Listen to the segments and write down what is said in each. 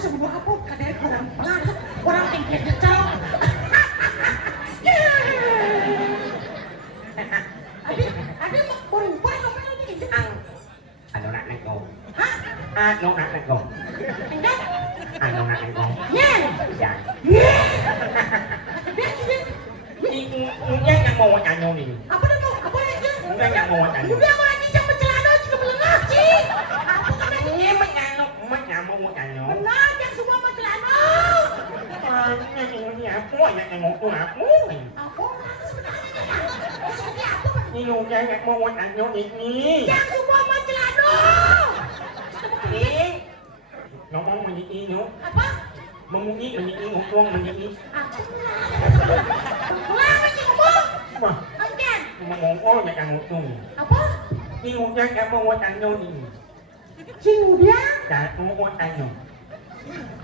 semua apa kadang orang pelan, orang tinggi jauh. Ada mau berubah apa lagi? Ano nak nengko? Hah? Ano nak nengko? Enggak? Ano nak nengko? Yan! Yan. Yan! Yan yang mau nyanyo ni. Apa dah mau? Apa lagi? Yan yang mau nyanyo. Udah mau lagi jangan bercelana juga melengah sih. Apa kan lagi? Ini menyanyo mau nyanyo. Benar, yang semua bercelana. Nyanyi apa? Yang mau aku. Apa? Seperti apa? Ini yang mau nyanyo ini. Yang semua bercelana. Ini. Ngomong menyanyi no. Apa? Menyanyi ngomong menyanyi. Ulang lagi ngomong. Wah, Angkat. ngomong yang ngomong. Apa? Ini yang mau nyanyo ni. Si Muda? Tak mau nyanyo.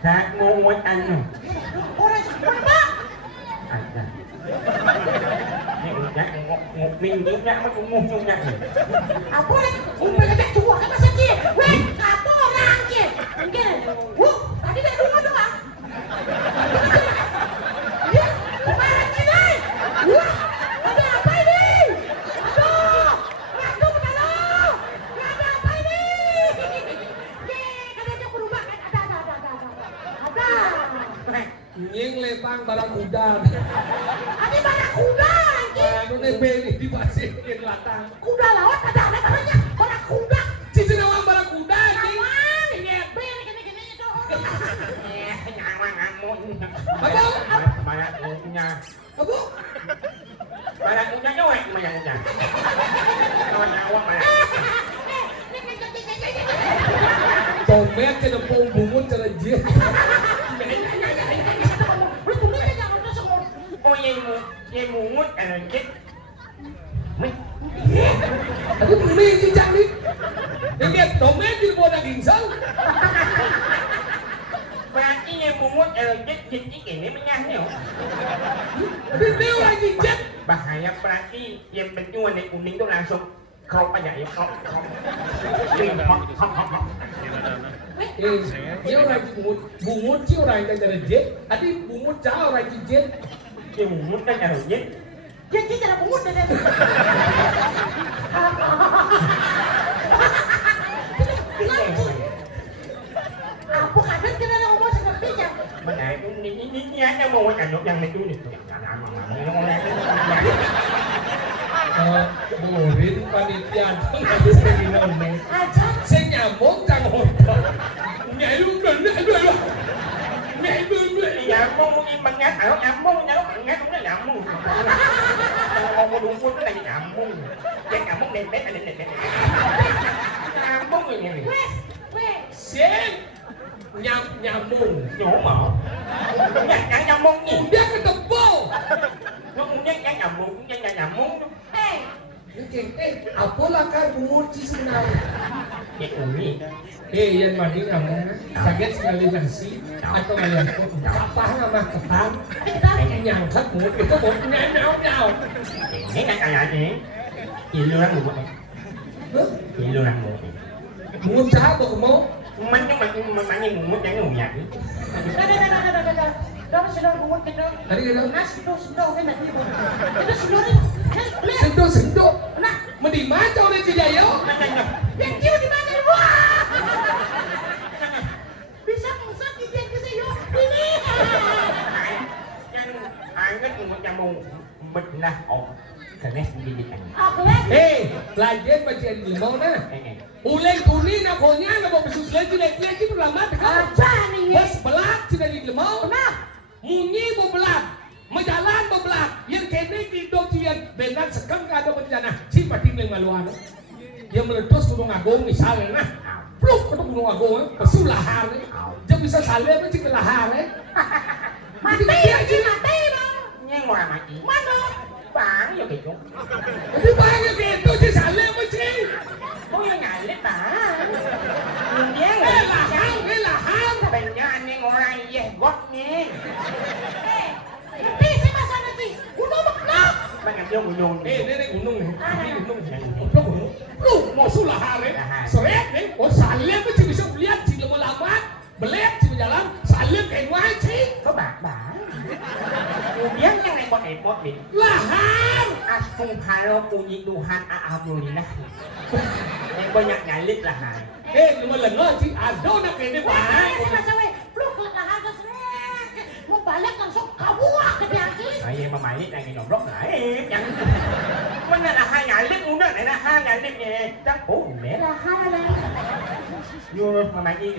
Tak mau nyanyo. Orang siapa? Ada. Ini udah ngomong juga ngomong juga. Apa lagi? Umpel aja tua kan masa dia. Weh, apa orang ke? Mungkin. Tadi dah dulu doang. Ya, kemana sini? Wah, ada apa ini? Aduh, aduh, aduh. Ada apa ini? Kadang-kadang berubah kan? Ada. Nyeng lepang barang kuda. Ada banyak kuda lagi. Anu nebeli di pasir yang latang. Kuda laut ada namanya banyak kuda. Cici nawang barang kuda anjing. Awang, ini gini itu. Banyak punya. Apa? Banyak punya cewek banyak punya. Kawan awak banyak. Tomet ke depan bungut cerejit. Oh ye mungut kit. Tapi beli cincang nih. Ingat tomet di bawah daging sel. Berarti ye mungut kit ini menyahnya. Tapi dia orang cincang. Bahaya berarti yang penjual di kuning itu langsung kau banyak ya kau. Dia orang bungut sih orang yang cerejit. Tadi bungut cah orang cincin. Ye mungut kan harus ye. Dia cara pungut deh. Apa kadang kita ngomong seperti itu. Mana itu ini ada mau nyanyuk yang itu nih. Murid panitia habis kegilaan nih. Aja. Saya nyambung jangan hotel. Nyai lu dulu. Nyai dulu. Nyambung mungkin banyak, kalau nyambung banyak cũng là nyambung. Mau dukun itu lagi nyambung. Yang nyambung dempet ada dempet. Nyambung ini. Weh. Sen nyambung. Nhổ mở. Yang nyambung gì? Dia ketemu. Nó cũng yang nyambung, yang nyambung. Apalah kan bungut sih sebenarnya. Yang umi. Yang mandi ngomong kaget sekali nasi atau ngeliat apa nama ketan nyangkat bungut itu bunutnya nyau. Ini kan kayak ini. Iluran bungut. Iluran bungut. Bungut cah atau kemau? Makanya bungut yang ngumyak. Dalam sedang bungut kita. Tadi kita Sedang kan nanti bungut. Itu sendok. Nah, mendimaca oleh Cijayo. yang kau di mana? Wah. Bisa musat di yang ke saya. Ini. Yang anget bungut nyambung belah karena sedikit kan. Apa lagi? Pelajar bagian limau nah. Uleng tuni nak konya nak mau besus lagi lagi berlama dekat. Aja nih. Bos belak sudah di limau. Nah. Munyi mau belak. Menjalan mau belak. Yang kene di dojian benar sekam kada berjalan. Si pating leng maluan. Dia meletus gunung agung misalnya nah. Pluk ke gunung agung pesu lahar. Dia bisa saleh macam ke lahar. Mati bang. Yang orang mati. Mana? Bang ya gitu. Tapi banyak gitu si saleh macam. Oh yang ngalit bang. Dia lahar. Banyak nih orang ye got nih. Nanti saya masa nanti. Gunung beklok. Banyak dia gunung. Nenek gunung nih. Gunung. Lu mau sulah hari. Seret nih. Oh saleh macam bisa lihat si lama-lama. Belek si berjalan. bin. Lahan. Asung palo puji Tuhan alhamdulillah. Yang banyak nyalip lahan. Cuma lengan sih ada nak kene Pak. Lu kelelahan ke mau balik langsung kabuak ke Bianchi. Saya memalik lagi nomrok naik yang mana lahan nyalip udah lahan nyalipnya tak boleh. Lahan ada. Yuk memaki.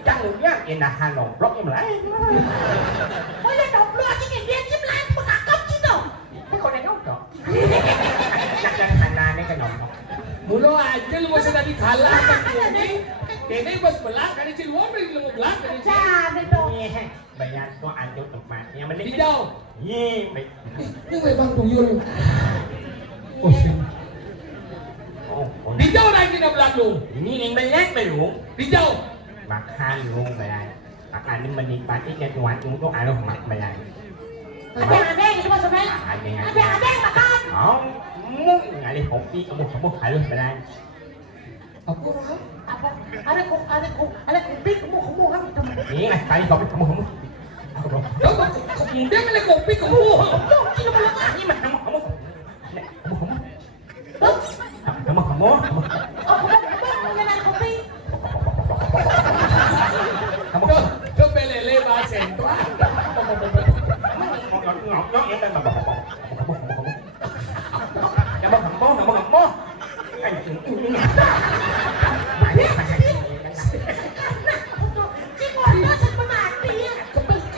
Jangan ya lahan nomrok yang lain. Oh ya nomrok aja kan dia lain bekakap gitu. Thế con này ngốc rồi. Chắc chắn Hà Lan đấy cái nhóm không. Mula aja lu masa tadi kalah kan ini. Kene bos belak kan di luar ni lu belak kan di. Jangan dong. Bayan có ăn chút tục mà. Nhà mình Đi đâu? Mày. Nhưng mà bang tuyul. Oh sih. Đi đâu này kita belak lu? Ini yang belak belum. Đi đâu? Makan lu bayan. Makan ini menikmati ketuan untuk aluh mak bayan. Ada itu maksudnya. Ada makan. Không, muốn ngali kopi kamu halus bayan. Apa rah? Apa? Ada kopi kamu kan itu. Ini lah kali kopi kamu. Đâu mà dia ngeliat kopi kamu. Ini malah ini mah kamu. Kamu. Oh, kamu jangan kopi. Kamu. Coba lele bahasa itu. Ngọt nó vậy mà bọc. Ngậm mô. Chị ngồi đó thật mà mati ya.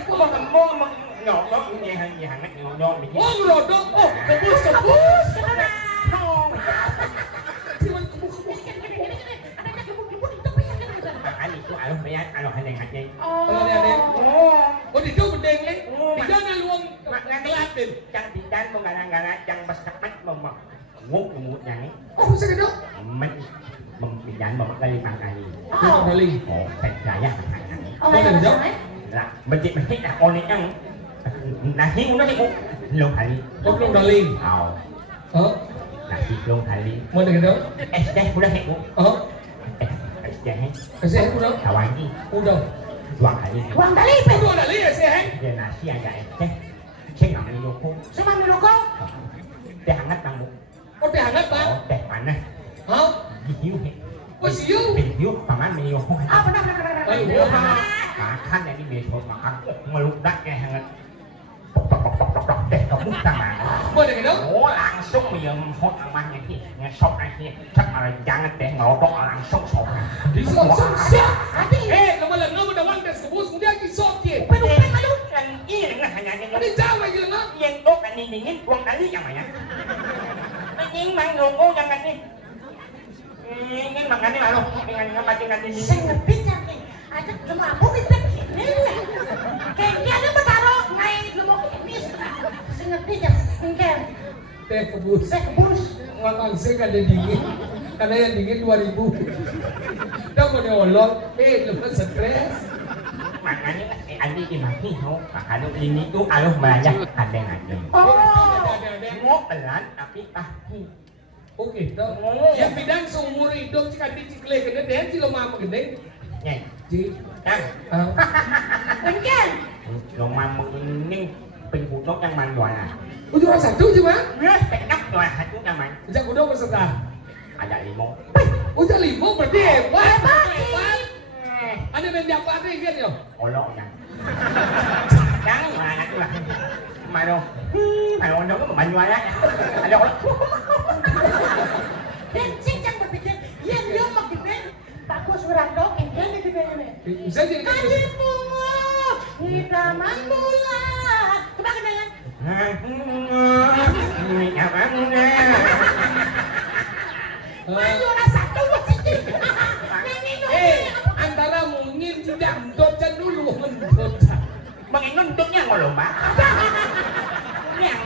Có một ngậm mô mà ngọt nó cũng nhẹ hàng ngọt ngon mình. Oh rodok. Oh, kebus. Anh itu alo bayar alo haneng hati. Kalau dia ada. Oh di situ bedeng ni. Di sana luang ngelatin. Chẳng thì dan mau gara-gara chẳng pas kemet mau ngút yang ini. Oh bisa gitu. Mempidan mau kali kali. Itu kali. Oh, saya Oh, ada jauh. là mình là con này ăn là hiếu nó đi luôn thầy Oh belum kali. Oh. là thịt luôn thầy Mau gitu. đây udah hẹn Oh. Jangan Saya udah. kawan ini Udah. dua kali Uang dari Udah kali ya saya. dia nasi aja saya nggak mau loko Cuma merokok. teh hangat bang bu Oh teh hangat bang. teh panas Hah? hiu Oh siu. hiu paman hiu Ah benar. makan jadi besok makan meludak kayak hangat teh kamu sama Mau gitu. oh langsung yang hot amannya sih ngesok aja cak jangan teh ngelodok langsung sok Di sok. Hati. Kamu lah ngamu dah wang des kebus kemudian di sok je. Upin malu kan iya dengan hanya Ada Jawa je lah. yang dok kan dingin uang kali yang mana ingin manggung jangan nih ingin makan nih lalu dengan batingan ini Saya ngerti nih. Aja cuma aku kita ini. Kayaknya ada bertaruh ngai lumok ini. Saya ngerti ya. Mungkin. Teh kebus. Saya kebus. Orang saya kan ada dingin. Karena yang dingin 2000. Dah mau diolok. Lepas stres. makanya anh đi mati no kalau ini tuh aluh banyak ada Oh. ngok pelan tapi pasti Oh gitu. Yang bidang seumur hidup jika dicikle kena dia sih lo mama gede. nhỉ Ji. kan Mungkin. lo mama ini penghuduk yang manual Oh cuma satu cuma. penyak rồi hatu yang man Sejak udah peserta. ada limo Oh jadi 5 berarti hebat. Hebat. Ada yang dapat ni kan yo. olok yang trắng mà nặng là mà đâu nó có manual á ada olok Dan saya jangan berpikir, yang dia makin bagus berandok, yang dia gede. Bisa jadi Kaji bunga, hidaman bulan. Coba kedengan. Maju rasa tua sih. Antara mungkin tidak dojan dulu dojan. Menguntungnya ngolomba yang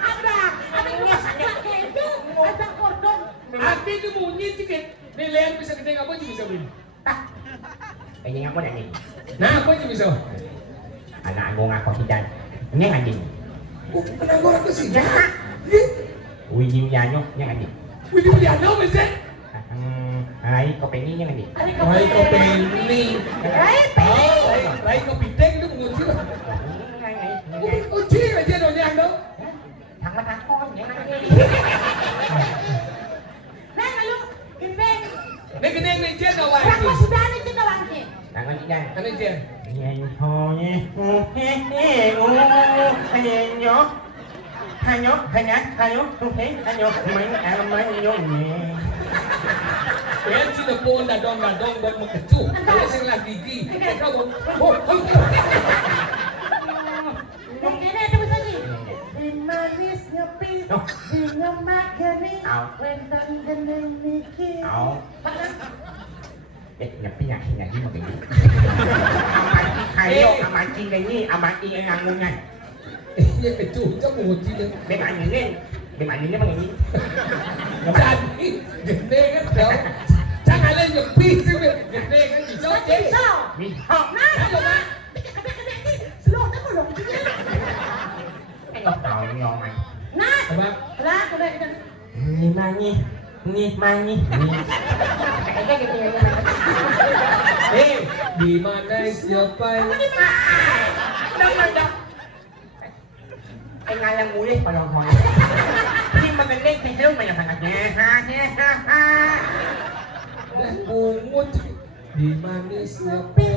Ada rasanya kayak itu, ada kodok. Hati itu mungkin sikit. Nilaian bisa gede apa sih bisa beli? kayaknya aku nih Nah apa sih bisa? anak aku ngaku tidak ini anjing Oh kenapa orang tu sih? Wiji nyanyo yang anjing Widi dia no bisa. Ai kau pengen yang anjing Rai kau penny. Rai kau pitek itu mengusir. Oh ciri aja Neng jen awak. Aku sudah ni kita lagi. Tangan dia. Neng jen. Nyen hoye. Hanyo. Hanyo. Main amayo ni. Yang sini pun dadong buat mengecu. Kalau sing lah gigi. Kau Ini ada macam ni. Di manis nyepi, di nyemak gani, wentan geneng mikir. Nyepi yang ni makin ni. Amati cái ni, amati yang ngangungan. Yang kecu, kamu mesti ni. Bên bạn ni bằng ni. Jadi, gede kan kau. Jangan lagi nyepi sih, gede kan bisa je. Ni ha. Nah, coba. Kedek ni, slow tak boleh. Cái ngọc tàu ngon mày. Nah, Apa? lah, kedek. Ni mani. Di mana siapa? Đâu. Anh ai làm mũi đi, vào lòng hỏi. Khi mà mình lên thì trước mày là thằng nhẹ ha. Bungut di mana siapa?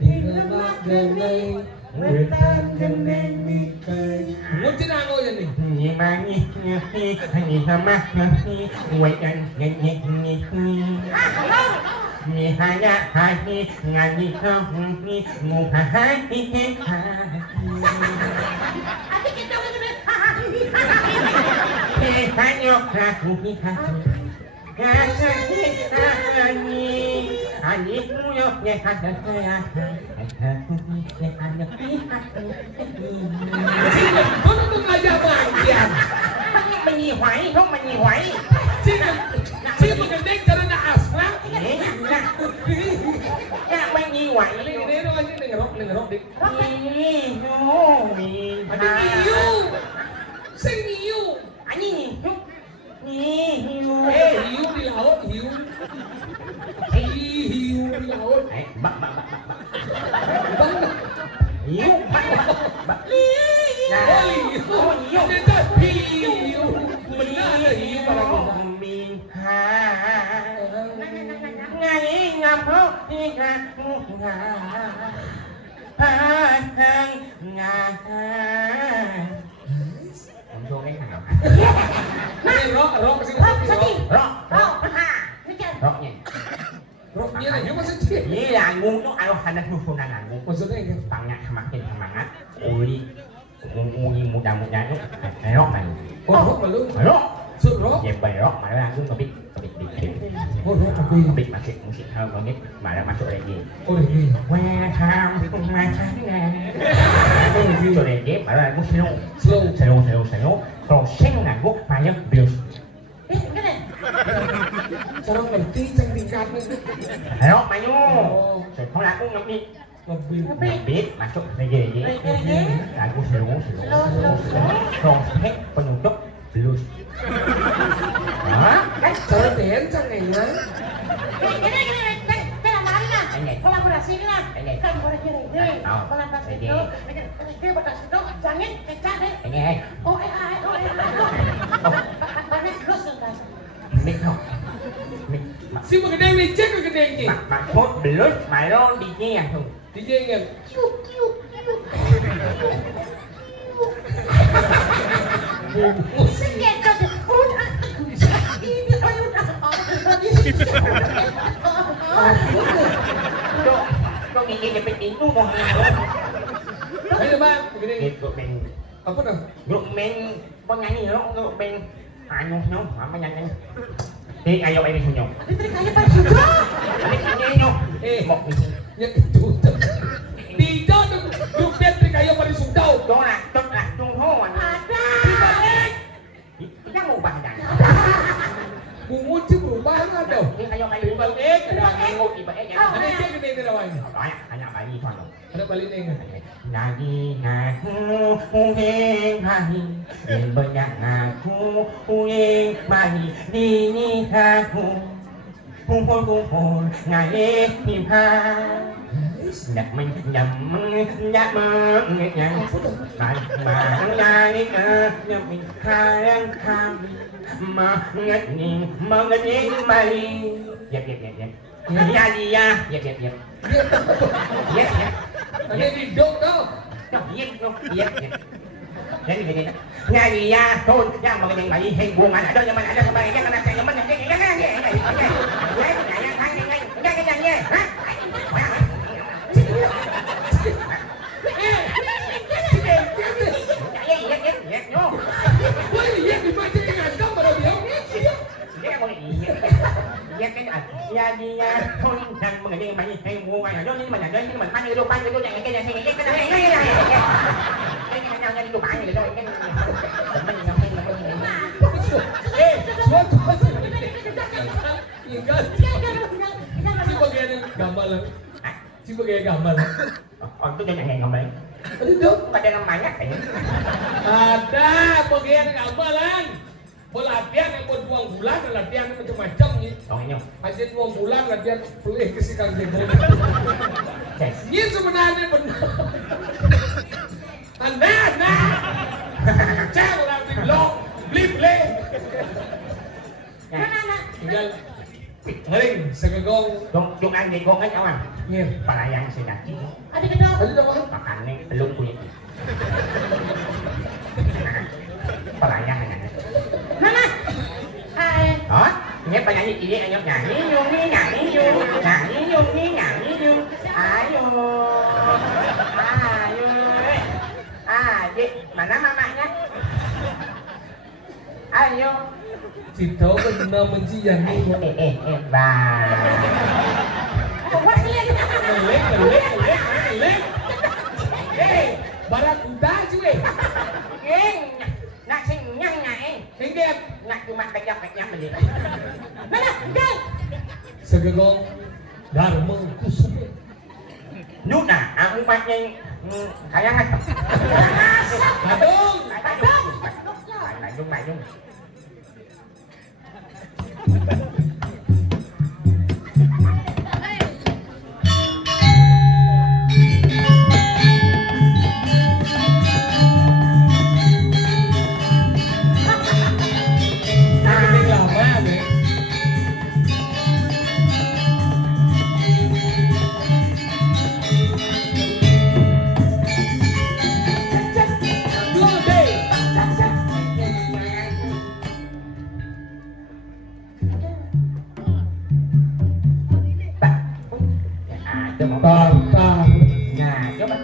Di nama genai, wetan genai nikai. Bungut cina kau je ni. Ni mani ni sama ni wetan genai ni hanya ngani ni muhai Adik kita kedek. hanya aku Ani muyo ye kata saya. Kau tu ngajak bagian. Mày hoài không mày hoài. Chị mengendek cara nak asla. Ya mày hoài. Ini tu aja nengerok dik. Ada hiu. Sing hiu. Ani hiu. Hiu di laut, hiu. Hiu di laut. Bak. Bang. Hiu. Bak. Oh, hiu. Dia hiu. Benar hiu pada kita. Ngày ngập hốt đi ngà Không vô cái thằng nào Ini rock sini. Rock nha Rocknya ni apa sih? Ini là ngung nó ai hành năng thu năng ngung Maksudnya kan? Bằng nhạc mặt hình thằng mặn á Ôi ngung như một đào nó rock này Rock mà luôn. Rock Suốt rock. Dẹp bài rock mà nó ra cũng có biết Rock apa ini? biết mà xịn hơn còn nhất mà ra mặt chỗ này gì Oh ini. que tham không mai tháng nè chỗ này ghép mà ra cũng slow còn sen là gốc mà nhá biểu Cara ngerti tingkat ni. rock mà nhô rồi không là cũng ngắm đi biết mà chút này gì là cũng slow còn hết penutup blues đó Cara dance ni lah. Kolaborasi ni lah. Kan boleh kira. Kolaborasi itu, kita batas itu jangan kecak deh. anh nghe Oh, banyak terus kan. biết không biết Si mengendeng ni cek mengendeng ni. mà phốt blues mà nó đi nghe không DJ kan. Sikit saja. có nghe nghe bên tiếng luôn còn Ayo bang, mengendeng. nghe của mình Apa dah? Lúc mình có nhắn gì đó lúc mình anh không mà mấy nhắn thì ai vô đây không nhung Fitri kaya pada sudah. nghe nhung một Yang itu. Tidak tu grup kayu pada sudau. đó là trung hô mà Ada. chắc một bằng đàn Bungut tu berubah ada. thì ai vô đây đi balik ada ngồi thì vậy nhá Ada cek mengendeng ni lawan. đó hanya bài gì thôi Ada balik ni kan. Nagi ngaku heng mahi Yen banyak ngaku heng mahi Dini kaku Kumpul-kumpul ngaih himha nhặt mình nhầm nhặt mơ nhặt lại mà ngay nhầm mình khai mà ngất nhìn mơ ngất nhìn mày dẹp ya gì ya dẹp dẹp Ada di dok tau. dẹp jadi nhà gì ya thôi ra mà cái này hay buồn anh ở đâu nhưng mà ở đâu mà cái này cái mình ya đi thôi thằng mà cái mày hay mua ngoài đó nhưng mà nhưng mà ăn đồ bán cái này cái này cái đồ bán này rồi cái Sebagai gambar. Orang tu jangan yang gambar. Itu pada namanya kayaknya. Ada bagian gambaran. Pelatihan yang buat buang bulan, latihan macam-macam ni. Oh ini. Asyik buang bulan, latihan pelih kesikang jempol. Ini sebenarnya benar. Anda. Cek orang di blog, beli. Tinggal ngering segegong. Dong ăn gì con hết cháu ăn. Nghe. Pelayan sudah. Ada kedok. Tadi dah makan. Makannya belum punya. Pelayan này. Mama. Hai. Đó, nhé penyanyi ini anh nyanyi nhung. Ayo. Dik, mana mamanya? Ayo. Cinta benar mencian ni. Bah. Melek. Barakuda cuy. Nak sing nyang nyai. Hingga Nak cuma kejap-kejap aja. Mana? Gel. segegong dharma kusuma. Nút à? Umpatnya kayak apa? Badung. Badung. Tar. Nah, coba.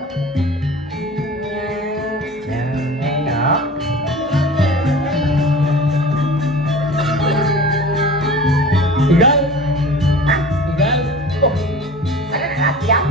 Yang đó. Tinggal. Oh, ada latihan.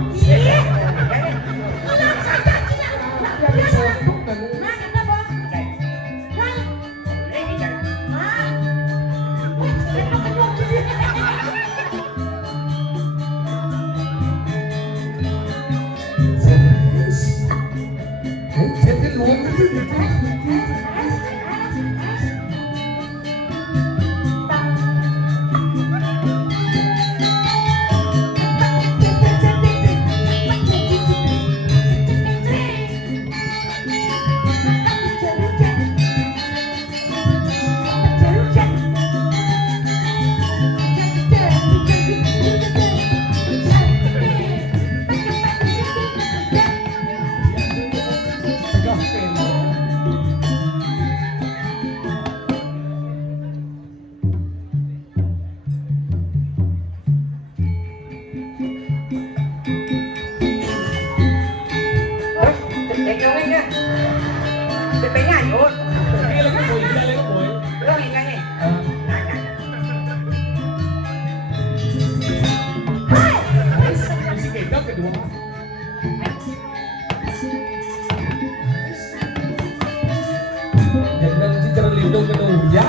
Jangan cicara lindung ke ya.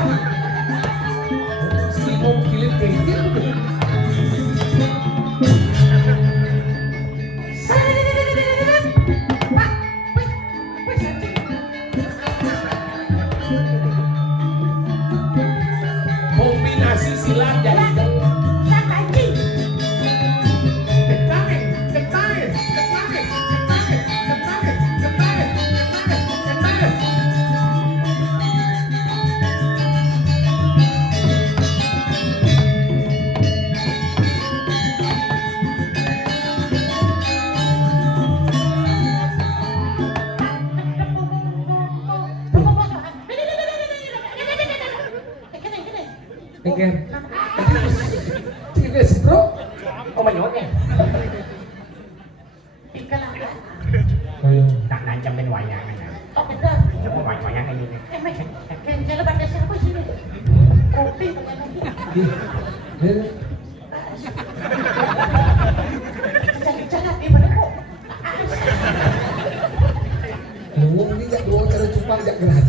Sibuk kilit kecil. Kombinasi silat jadi Sampai Ketae. si bro. Oh manyot eh. Ikaw lang yan. Ayun. Nandiyan din waya na yan. Oh, betul. Yung mga waya kayo yun eh. May kaya lebat na siya ko sini. Kopi pa yan lagi. Jangan di mana po. Luwag ni jak doon cara cupang jak gerak.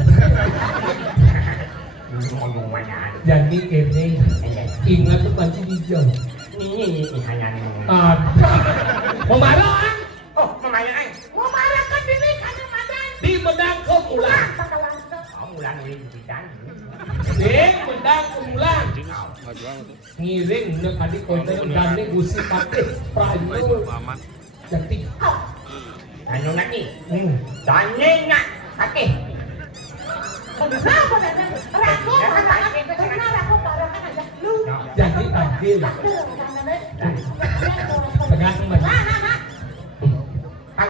Yung waya. Jadi kene ingat tu panci hijau. Ini hanya nih. Ah. Mau marah ah? Oh, mamaya ay. Mau marah kan dini kan Ramadan. Di medang kau ulang. Bakalan ke. Oh, ulang ulit bisan. Di medang kau ulang. Ngiring nak adik kau itu dan ni gusi pakai prayo. Jadi Ano na ni? Dani na. Kaki. Kenapa kan? Ragu, ragu para kan aja lu. jadi adil. Ada